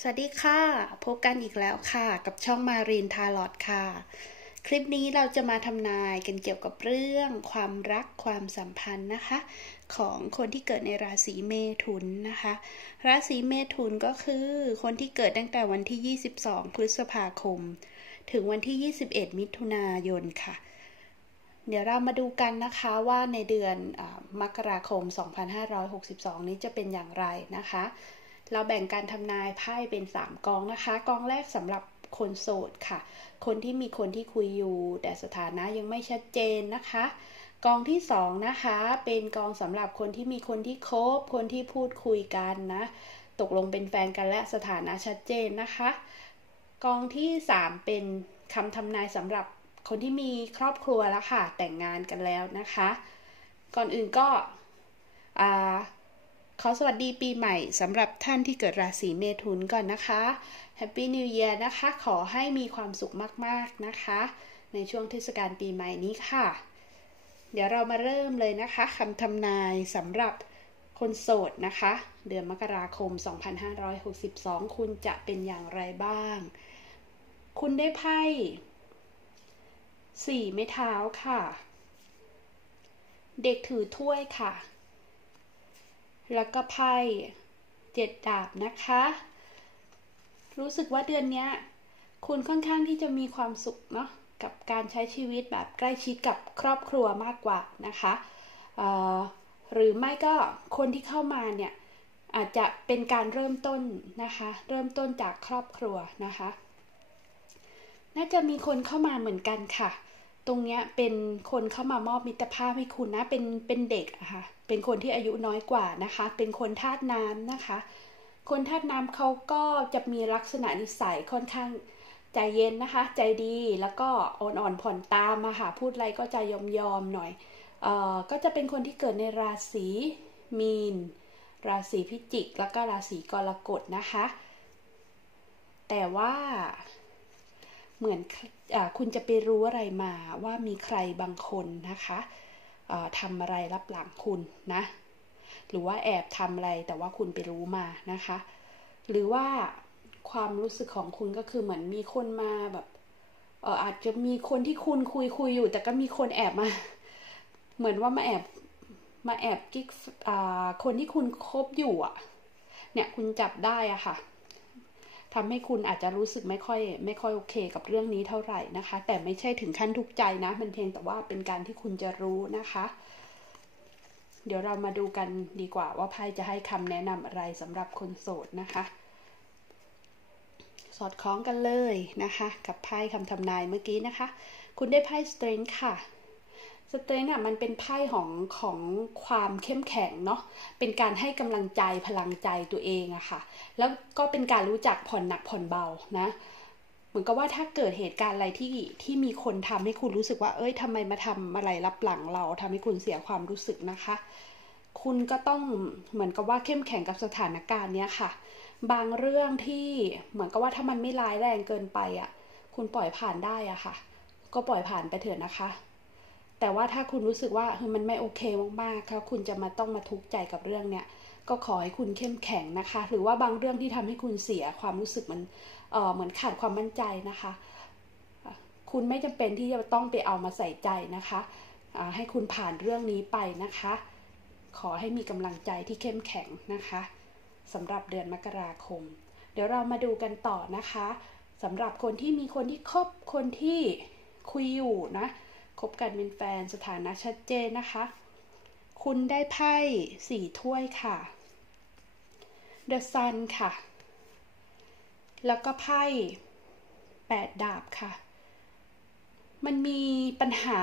สวัสดีค่ะ พบกันอีกแล้วค่ะ กับช่องมารีนทาร์ลอตค่ะ คลิปนี้เราจะมาทำนายกันเกี่ยวกับเรื่องความรักความสัมพันธ์นะคะ ของคนที่เกิดในราศีเมถุนนะคะ ราศีเมถุนก็คือคนที่เกิดตั้งแต่วันที่ 22 พฤษภาคม ถึงวันที่ 21 มิถุนายนค่ะ เดี๋ยวเรามาดูกันนะคะว่าในเดือนอมกราคม 2562 นี้จะเป็นอย่างไรนะคะ เราแบ่งการทำนายไพ่เป็น 3กองนะคะ กองแรกสำหรับคนโสดค่ะ คนที่มีคนที่คุยอยู่ แต่สถานะยังไม่ชัดเจนนะคะ กองที่2นะคะเป็นกองสำหรับคนที่มีคนที่คบ คนที่พูดคุยกันนะ ตกลงเป็นแฟนกันและสถานะชัดเจนนะคะ กองที่ 3 เป็นคำทำนายสำหรับคนที่มีครอบครัวแล้วค่ะ แต่งงานกันแล้วนะคะ ก่อนอื่นก็อ่า อสวัสดีปีใหม่สำหรับท่านที่เกิดราศีเมถุนก่อนนะคะ Happy New Year นะคะ ขอให้มีความสุขมากๆนะคะ ในช่วงเทศกาลปีใหม่นี้ค่ะ เดี๋ยวเรามาเริ่มเลยนะคะคำทำนายสำหรับคนโสดนะคะ เดือนมกราคม 2562 คุณจะเป็นอย่างไรบ้าง คุณได้ไพ่สี่ไม้เท้าค่ะ เด็กถือถ้วยค่ะ แล้วก็ไพ่เจ็ดดาบนะคะ รู้สึกว่าเดือนนี้คุณค่อนข้างที่จะมีความสุขเนาะกับการใช้ชีวิตแบบใกล้ชิดกับครอบครัวมากกว่านะคะหรือไม่ก็คนที่เข้ามาเนี่ยอาจจะเป็นการเริ่มต้นนะคะ เริ่มต้นจากครอบครัวนะคะ น่าจะมีคนเข้ามาเหมือนกันค่ะ ตรงเนี้ยเป็นคนเข้ามามอบมิตรภาพให้คุณนะ เป็นเป็นเด็กอะค่ะ เป็นคนที่อายุน้อยกว่านะคะ เป็นคนธาตุน้ำนะคะ คนธาตุน้ำเขาก็จะมีลักษณะนิสัยค่อนข้างใจเย็นนะคะ ใจดีแล้วก็อ่อนๆผ่อนตามอะค่ะ พูดอะไรก็ใจยอมยอมหน่อย เอ่อ ก็จะเป็นคนที่เกิดในราศีมีน ราศีพิจิก แล้วก็ราศีกรกฎนะคะ แต่ว่า เหมือนอคุณจะไปรู้อะไรมาว่ามีใครบางคนนะคะทำอะไรรับหลังคุณนะ หรือว่าแอบทำอะไรแต่ว่าคุณไปรู้มานะคะ หรือว่าความรู้สึกของคุณก็คือเหมือนมีคนมาแบบเอออาจจะมีคนที่คุณคุยคุยอยู่ แต่ก็มีคนแอบมา เหมือนว่ามาแอบมาแอบกิ๊กคนที่คุณคบอยู่อะ เนี่ยคุณจับได้อะค่ะ ทำให้คุณอาจจะรู้สึกไม่ค่อย ไม่ค่อยโอเคกับเรื่องนี้เท่าไหร่นะคะ แต่ไม่ใช่ถึงขั้นทุกข์ใจนะ มันเพียงแต่ว่าเป็นการที่คุณจะรู้นะคะ เดี๋ยวเรามาดูกันดีกว่าว่าไพ่จะให้คำแนะนำอะไรสำหรับคนโสดนะคะ สอดคล้องกันเลยนะคะ กับไพ่คำทำนายเมื่อกี้นะคะ คุณได้ไพ่สเตรนค่ะ สเตรนเนี่ยมันเป็นไพ่ของของความเข้มแข็งเนาะเป็นการให้กำลังใจพลังใจตัวเองอะค่ะ แล้วก็เป็นการรู้จักผ่อนหนักผ่อนเบานะเหมือนกับว่าถ้าเกิดเหตุการณ์อะไรที่ที่มีคนทำให้คุณรู้สึกว่า เอ้ยทำไมมาทำอะไรรับหลังเราทำให้คุณเสียความรู้สึกนะคะ คุณก็ต้องเหมือนกับว่าเข้มแข็งกับสถานการณ์เนี้ยค่ะ บางเรื่องที่เหมือนกับว่าถ้ามันไม่ร้ายแรงเกินไปอะคุณปล่อยผ่านได้อะค่ะ ก็ปล่อยผ่านไปเถอะนะคะ แต่ว่าถ้าคุณรู้สึกว่าเฮ้ยมันไม่โอเคมากๆแล้วคุณจะมาต้องมาทุกข์ใจกับเรื่องเนี้ยก็ขอให้คุณเข้มแข็งนะคะ หรือว่าบางเรื่องที่ทำให้คุณเสียความรู้สึกมันเออเหมือนขาดความมั่นใจนะคะ คุณไม่จำเป็นที่จะต้องไปเอามาใส่ใจนะคะให้คุณผ่านเรื่องนี้ไปนะคะ ขอให้มีกำลังใจที่เข้มแข็งนะคะสำหรับเดือนมกราคม เดี๋ยวเรามาดูกันต่อนะคะสำหรับคนที่มีคนที่คบคนที่คุยอยู่นะ คบกันเป็นแฟนสถานะชัดเจนนะคะ คุณได้ไพ่สี่ถ้วยค่ะ The Sun ค่ะ แล้วก็ไพ่แปดดาบค่ะ มันมีปัญหา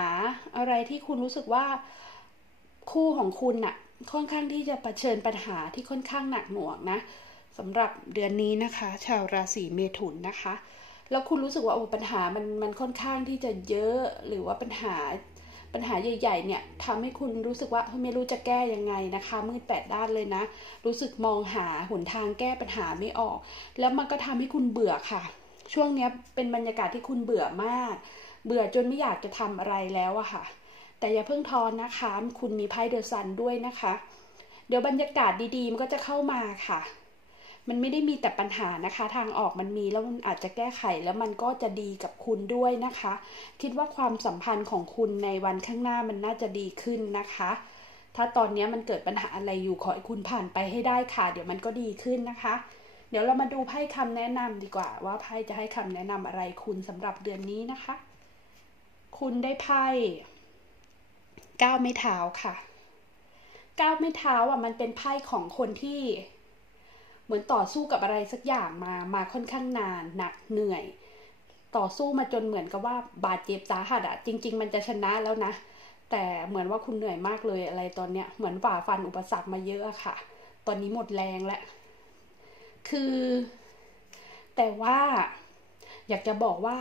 อะไรที่คุณรู้สึกว่าคู่ของคุณน่ะ ค่อนข้างที่จะะเผชิญปัญหาที่ค่อนข้างหนักหน่วงนะสำหรับเดือนนี้นะคะ ชาวราศีเมถุนนะคะ แล้วคุณรู้สึกว่าโอ้ปัญหามันมันค่อนข้างที่จะเยอะหรือว่าปัญหาปัญหาใหญ่ๆเนี่ยทำให้คุณรู้สึกว่าไม่รู้จะแก้ยังไงนะคะ มืดแปดด้านเลยนะ รู้สึกมองหาหนทางแก้ปัญหาไม่ออก แล้วมันก็ทำให้คุณเบื่อค่ะ ช่วงนี้เป็นบรรยากาศที่คุณเบื่อมาก เบื่อจนไม่อยากจะทำอะไรแล้วอะค่ะ แต่อย่าเพิ่งทอนนะคะ คุณมีไพ่เดอะซันด้วยนะคะ เดี๋ยวบรรยากาศดีๆมันก็จะเข้ามาค่ะ มันไม่ได้มีแต่ปัญหานะคะ ทางออกมันมีแล้วมันอาจจะแก้ไขแล้วมันก็จะดีกับคุณด้วยนะคะ คิดว่าความสัมพันธ์ของคุณในวันข้างหน้ามันน่าจะดีขึ้นนะคะ ถ้าตอนนี้มันเกิดปัญหาอะไรอยู่ขอให้คุณผ่านไปให้ได้ค่ะ เดี๋ยวมันก็ดีขึ้นนะคะ เดี๋ยวเรามาดูไพ่คำแนะนำดีกว่า ว่าไพ่จะให้คำแนะนำอะไรคุณสำหรับเดือนนี้นะคะ คุณได้ไพ่ก้าวไม่เท้าค่ะก้าวไม่เท้าอะมันเป็นไพ่ของคนที่ เหมือนต่อสู้กับอะไรสักอย่างมามาค่อนข้างนานหนักเหนื่อย ต่อสู้มาจนเหมือนกับว่าบาดเจ็บสาหัสอะจริง ๆ มันจะชนะแล้วนะ แต่เหมือนว่าคุณเหนื่อยมากเลยอะไรตอนเนี้ยเหมือนฝ่าฟันอุปสรรคมาเยอะอะค่ะ ตอนนี้หมดแรงแล้วคือ แต่ว่าอยากจะบอกว่า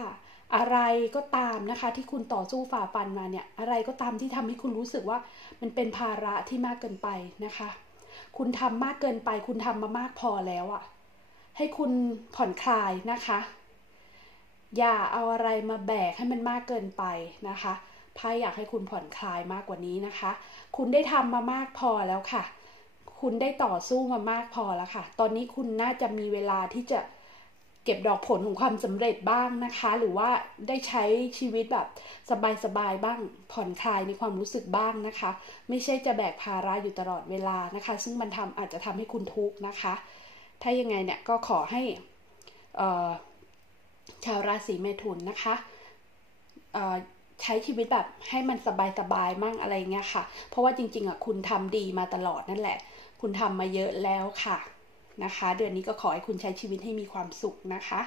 อะไรก็ตามนะคะ ที่คุณต่อสู้ฝ่าฟันมาเนี่ย อะไรก็ตามที่ทำให้คุณรู้สึกว่ามันเป็นภาระที่มากเกินไปนะคะ คุณทำมากเกินไป คุณทำมามากพอแล้วอะให้คุณผ่อนคลายนะคะ อย่าเอาอะไรมาแบกให้มันมากเกินไปนะคะไพ่อยากให้คุณผ่อนคลายมากกว่านี้นะคะ คุณได้ทำมามากพอแล้วค่ะ คุณได้ต่อสู้มามากพอแล้วค่ะ ตอนนี้คุณน่าจะมีเวลาที่จะ เก็บดอกผลของความสำเร็จบ้างนะคะ หรือว่าได้ใช้ชีวิตแบบสบายๆบ้างผ่อนคลายในความรู้สึกบ้างนะคะ ไม่ใช่จะแบกภาระอยู่ตลอดเวลานะคะ ซึ่งมันทำอาจจะทำให้คุณทุกข์นะคะ ถ้ายังไงเนี่ยก็ขอให้ชาวราศีเมถุนนะคะใช้ชีวิตแบบให้มันสบายๆมั่งอะไรเงี้ยค่ะ เพราะว่าจริงๆอะคุณทำดีมาตลอดนั่นแหละ คุณทำมาเยอะแล้วค่ะ นะคะ เดือนนี้ก็ขอให้คุณใช้ชีวิตให้มีความสุขนะคะ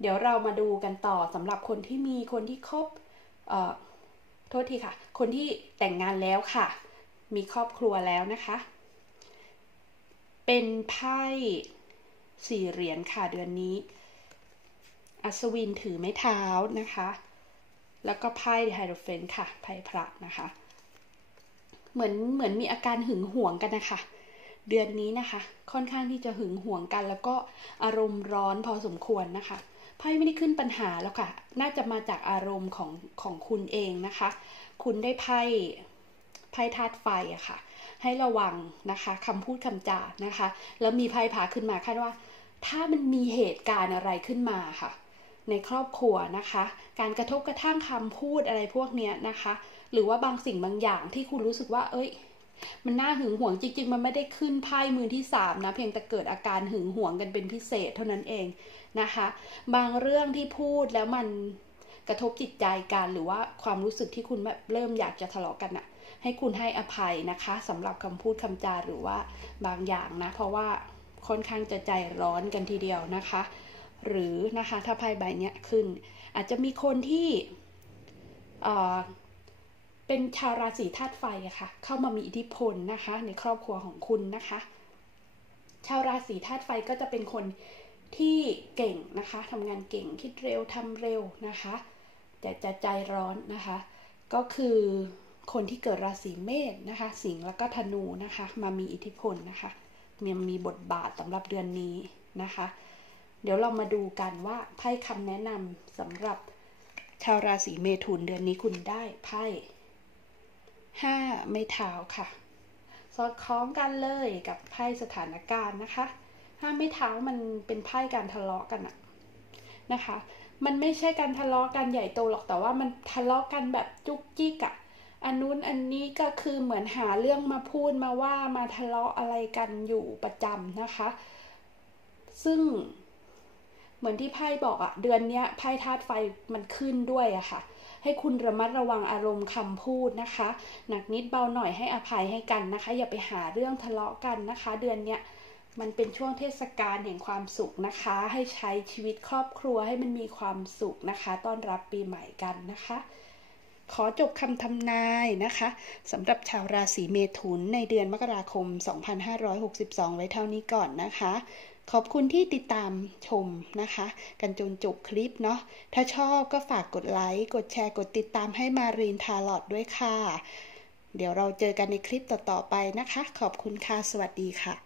เดี๋ยวเรามาดูกันต่อสำหรับคนที่มีคนที่คบเอ่อโทษทีค่ะ คนที่แต่งงานแล้วค่ะ มีครอบครัวแล้วนะคะ เป็นไพ่สี่เหรียญค่ะเดือนนี้ อัศวินถือไม้เท้านะคะ แล้วก็ไพ่ไฮโดรเฟนค่ะ ไพ่พระนะคะ เหมือนเหมือนมีอาการหึงหวงกันนะคะ เดือนนี้นะคะ ค่อนข้างที่จะหึงหวงกัน แล้วก็อารมณ์ร้อนพอสมควรนะคะไพ่ไม่ได้ขึ้นปัญหาแล้วค่ะ น่าจะมาจากอารมณ์ของของคุณเองนะคะ คุณได้ไพ่ไพ่ธาตุไฟอะค่ะ ให้ระวังนะคะคำพูดคำจานะคะ แล้วมีไพ่ผาขึ้นมาคาดว่า ถ้ามันมีเหตุการณ์อะไรขึ้นมาค่ะ ในครอบครัวนะคะ การกระทบกระทั่งคำพูดอะไรพวกเนี้ยนะคะ หรือว่าบางสิ่งบางอย่างที่คุณรู้สึกว่า เอ้ย มันน่าหึงหวงจริง ๆ มันไม่ได้ขึ้นไพ่มือที่สามนะเพียงแต่เกิดอาการหึงหวงกันเป็นพิเศษเท่านั้นเองนะคะ บางเรื่องที่พูดแล้วมันกระทบจิตใจกันหรือว่าความรู้สึกที่คุณแบบเริ่มอยากจะทะเลาะกันอะให้คุณให้อภัยนะคะสำหรับคำพูดคำจาหรือว่าบางอย่างนะ เพราะว่าค่อนข้างจะใจร้อนกันทีเดียวนะคะ หรือนะคะถ้าไพ่ใบนี้ขึ้น อาจจะมีคนที่ เป็นชาวราศีธาตุไฟอะค่ะ เข้ามามีอิทธิพลนะคะ ในครอบครัวของคุณนะคะ ชาวราศีธาตุไฟก็จะเป็นคนที่เก่งนะคะทำงานเก่งคิดเร็วทำเร็วนะคะแต่จะใจร้อนนะคะ ก็คือคนที่เกิดราศีเมษนะคะ สิงห์แล้วก็ธนูนะคะ มามีอิทธิพลนะคะมีมีบทบาทสำหรับเดือนนี้นะคะ เดี๋ยวเรามาดูกันว่าไพ่คำแนะนำสำหรับชาวราศีเมถุนเดือนนี้คุณได้ไพ่ ห้าไม่เท้าค่ะ สอดคล้องกันเลยกับไพ่สถานการณ์นะคะห้าไม่เท้ามันเป็นไพ่การทะเลาะกันอะนะคะ มันไม่ใช่การทะเลาะกันใหญ่โตหรอกแต่ว่ามันทะเลาะกันแบบจุกจิกอะอันนู้นอันนี้ก็คือเหมือนหาเรื่องมาพูดมาว่ามาทะเลาะอะไรกันอยู่ประจำนะคะ ซึ่งเหมือนที่ไพ่บอกอะเดือนนี้ไพ่ธาตุไฟมันขึ้นด้วยอะค่ะ ให้คุณระมัดระวังอารมณ์คำพูดนะคะ หนักนิดเบาหน่อยให้อภัยให้กันนะคะ อย่าไปหาเรื่องทะเลาะกันนะคะ เดือนเนี้ยมันเป็นช่วงเทศกาลแห่งความสุขนะคะ ให้ใช้ชีวิตครอบครัวให้มันมีความสุขนะคะ ต้อนรับปีใหม่กันนะคะ ขอจบคำทำนายนะคะสำหรับชาวราศีเมถุนในเดือนมกราคม 2562 ไว้เท่านี้ก่อนนะคะ ขอบคุณที่ติดตามชมนะคะ กันจนจบคลิปเนาะถ้าชอบก็ฝากกดไลค์กดแชร์กดติดตามให้มารีนทาลอดด้วยค่ะ เดี๋ยวเราเจอกันในคลิปต่อๆไปนะคะ ขอบคุณค่ะ สวัสดีค่ะ